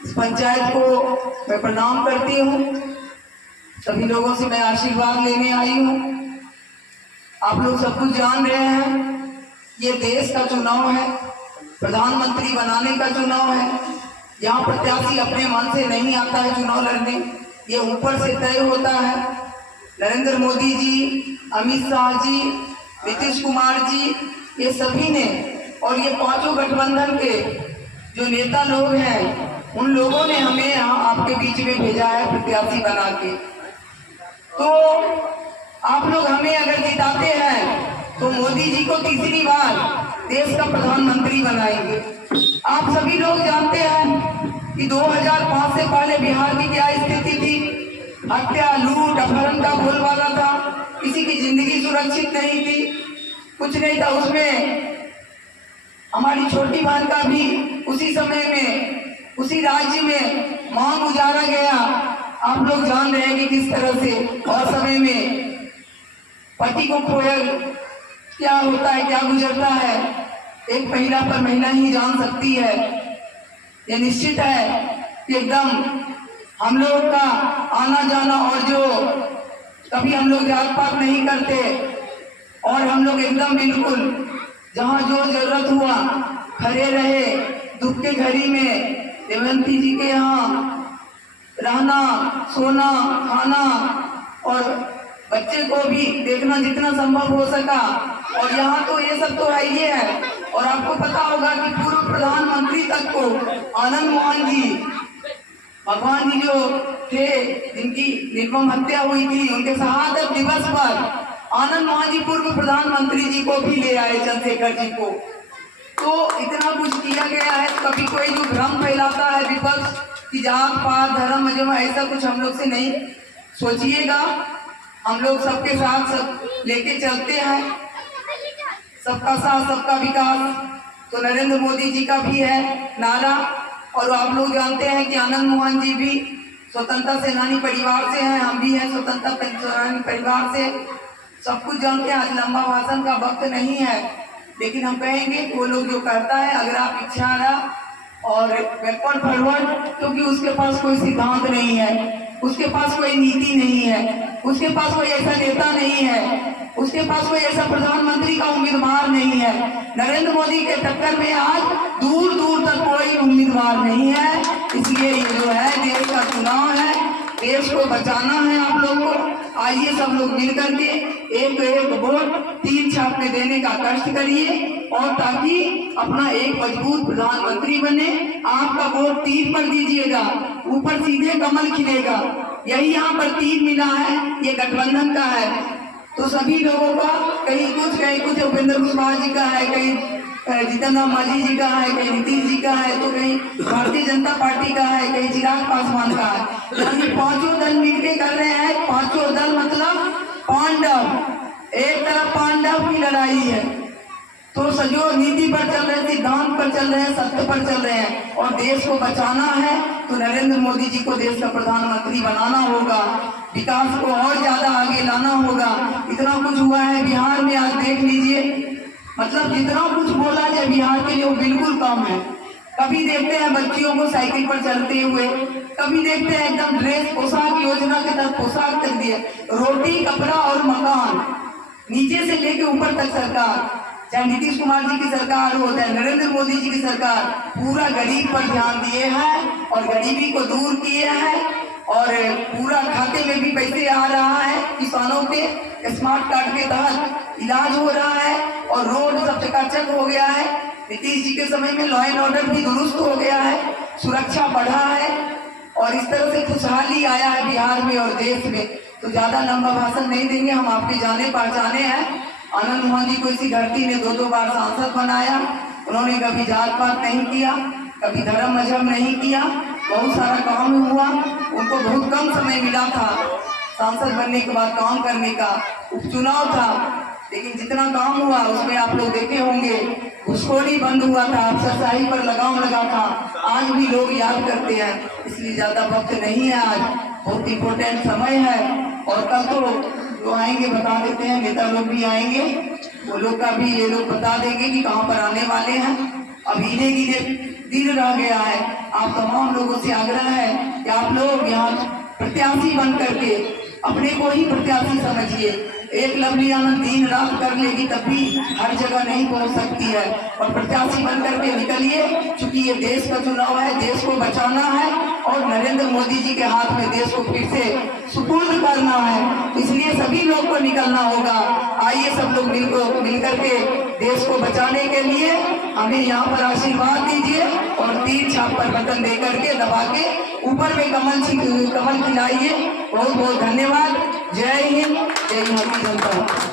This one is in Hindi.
इस पंचायत को मैं प्रणाम करती हूँ। सभी लोगों से मैं आशीर्वाद लेने आई हूँ। आप लोग सब कुछ जान रहे हैं, ये देश का चुनाव है, प्रधानमंत्री बनाने का चुनाव है। यहाँ प्रत्याशी अपने मन से नहीं आता है चुनाव लड़ने, ये ऊपर से तय होता है। नरेंद्र मोदी जी, अमित शाह जी, नीतीश कुमार जी, ये सभी ने और ये पांचों गठबंधन के जो नेता लोग हैं, उन लोगों ने हमें यहाँ आपके बीच में भेजा है प्रत्याशी बना के। तो आप लोग हमें अगर जिताते हैं तो मोदी जी को तीसरी बार देश का प्रधानमंत्री बनाएंगे। आप सभी लोग जानते हैं कि 2005 से पहले बिहार की क्या स्थिति थी। हत्या, लूट, अपहरण का बोलबाला था, किसी की जिंदगी सुरक्षित नहीं थी, कुछ नहीं था। उसमें हमारी छोटी बहन का भी उसी समय में उसी राज्य में मांग गुजारा गया। आप लोग जान रहे हैं कि किस तरह से और समय में पति को खोया क्या होता है, क्या गुजरता है, एक महिला पर महिला ही जान सकती है। ये निश्चित है कि एकदम हम लोग का आना जाना, और जो कभी हम लोग जात पात नहीं करते, और हम लोग एकदम बिल्कुल जहाँ जो जरूरत हुआ खड़े रहे। दुख के घड़ी में देवंती जी के यहाँ रहना, सोना, खाना और बच्चे को भी देखना जितना संभव हो सका। और यहाँ तो ये सब तो है ही है। और आपको पता होगा कि पूर्व प्रधानमंत्री तक को आनंद मोहन जी, भगवान जी जो थे जिनकी निर्मम हत्या हुई थी, उनके शहादत दिवस पर आनंद मोहन जी पूर्व प्रधानमंत्री जी को भी ले आए, चंद्रशेखर जी को। तो इतना कुछ किया गया है। कभी कोई जो भ्रम फैलाता है विपक्ष कि जात पात धर्म मजहब, ऐसा कुछ हम लोग से नहीं सोचिएगा। हम लोग सबके साथ सब लेके चलते हैं, सबका साथ सबका विकास तो नरेंद्र मोदी जी का भी है नारा। और आप लोग जानते हैं कि आनंद मोहन जी भी स्वतंत्रता सेनानी परिवार से हैं, हम भी हैं स्वतंत्रता सेनानी परिवार से। सब कुछ जानते हैं। आज लंबा भाषण का वक्त नहीं है, लेकिन हम कहेंगे वो लोग जो करता है, अगर आप इच्छा रहा और बैकवर्ड फॉरवर्ड, क्योंकि उसके पास कोई सिद्धांत नहीं है, उसके पास कोई नीति नहीं है, उसके पास कोई ऐसा नेता नहीं है, उसके पास कोई ऐसा प्रधानमंत्री का उम्मीदवार नहीं है। नरेंद्र मोदी के टक्कर में आज दूर दूर तक कोई उम्मीदवार नहीं है। इसलिए ये जो है देश का चुनाव है, देश को बचाना है आप लोग को। आइए सब लोग मिलकर के एक एक वोट 3 छाप में देने का कष्ट करिए, और ताकि अपना एक मजबूत प्रधानमंत्री बने। आपका वोट तीर पर दीजिएगा, ऊपर सीधे कमल खिलेगा। यही यहाँ पर तीर मिला है, ये गठबंधन का है। तो सभी लोगों का कहीं कुछ उपेंद्र कुशवाहा जी का है, कहीं जीतन राम मांझी जी का है, कहीं नीतीश जी का है, तो कहीं भारतीय जनता पार्टी का है, कहीं चिराग पासवान का है। यानी पांचों दल मिलकर कर रहे हैं। पांचों दल मतलब पांडव, एक तरफ पांडव की लड़ाई है। तो सजो नीति पर चल रहे, सिद्धांत पर चल रहे हैं, सत्य पर चल रहे हैं। और देश को बचाना है तो नरेंद्र मोदी जी को देश का प्रधानमंत्री बनाना होगा, विकास को और ज्यादा आगे लाना होगा। इतना कुछ हुआ है बिहार में, आज देख लीजिए। मतलब जितना कुछ बोला जाए बिहार के लिए वो बिल्कुल कम है। कभी देखते हैं बच्चियों को साइकिल पर चलते हुए, कभी देखते हैं एकदम ड्रेस पोशाक योजना के तहत पोशाक तक दिए, रोटी कपड़ा और मकान नीचे से लेके ऊपर तक सरकार, चाहे नीतीश कुमार जी की सरकार हो चाहे नरेंद्र मोदी जी की सरकार, पूरा गरीब पर ध्यान दिए हैं और गरीबी को दूर किए हैं। और पूरा खाते में भी पैसे आ रहा है, किसानों के स्मार्ट कार्ड के तहत इलाज हो रहा है, और रोड सब चकाचक हो गया है। नीतीश जी के समय में लॉ एंड ऑर्डर भी दुरुस्त हो गया है, सुरक्षा बढ़ा है, और इस तरह से खुशहाली आया है बिहार में और देश में। तो ज्यादा लंबा भाषण नहीं देंगे, हम आपके जाने पहचाने हैं। आनंद मोहन जी को इसी धरती ने 2-2 बार सांसद बनाया। उन्होंने कभी जात पात नहीं किया, कभी धर्म मजहब नहीं किया, बहुत सारा काम हुआ। उनको बहुत कम समय मिला था सांसद बनने के बाद काम करने का, उपचुनाव था, लेकिन जितना काम हुआ उसमें आप लोग देखे होंगे घुसखोरी बंद हुआ था, अफसरशाही पर लगाम लगा था। आज भी लोग याद करते हैं, इसलिए ज्यादा वक्त नहीं है, आज बहुत इम्पोर्टेंट समय है। और कल तो जो आएंगे बता देते हैं, नेता लोग भी आएंगे, वो लोग का भी ये लोग बता देंगे कि कहाँ पर आने वाले हैं। अब हीरे गिरे दिन रह गया है, आप तमाम लोग लोगों से आग्रह है कि आप लोग यहाँ प्रत्याशी बन करके अपने को ही प्रत्याशी समझिए। एक लवली आनंद दिन रात कर लेगी तब भी हर जगह नहीं पहुंच सकती है, और प्रत्याशी बन करके निकलिए, क्योंकि ये देश का चुनाव है, देश को बचाना है और नरेंद्र मोदी जी के हाथ में देश को फिर से सुपुर्द करना है। इसलिए सभी लोग को निकलना होगा। आइए सब लोग मिल करके देश को बचाने के लिए हमें यहाँ पर आशीर्वाद दीजिए और तीर छाप पर बटन दे करके दबा के ऊपर में कमल खिलाइए। बहुत बहुत धन्यवाद। जय हिंद, जय भारतीय जनता।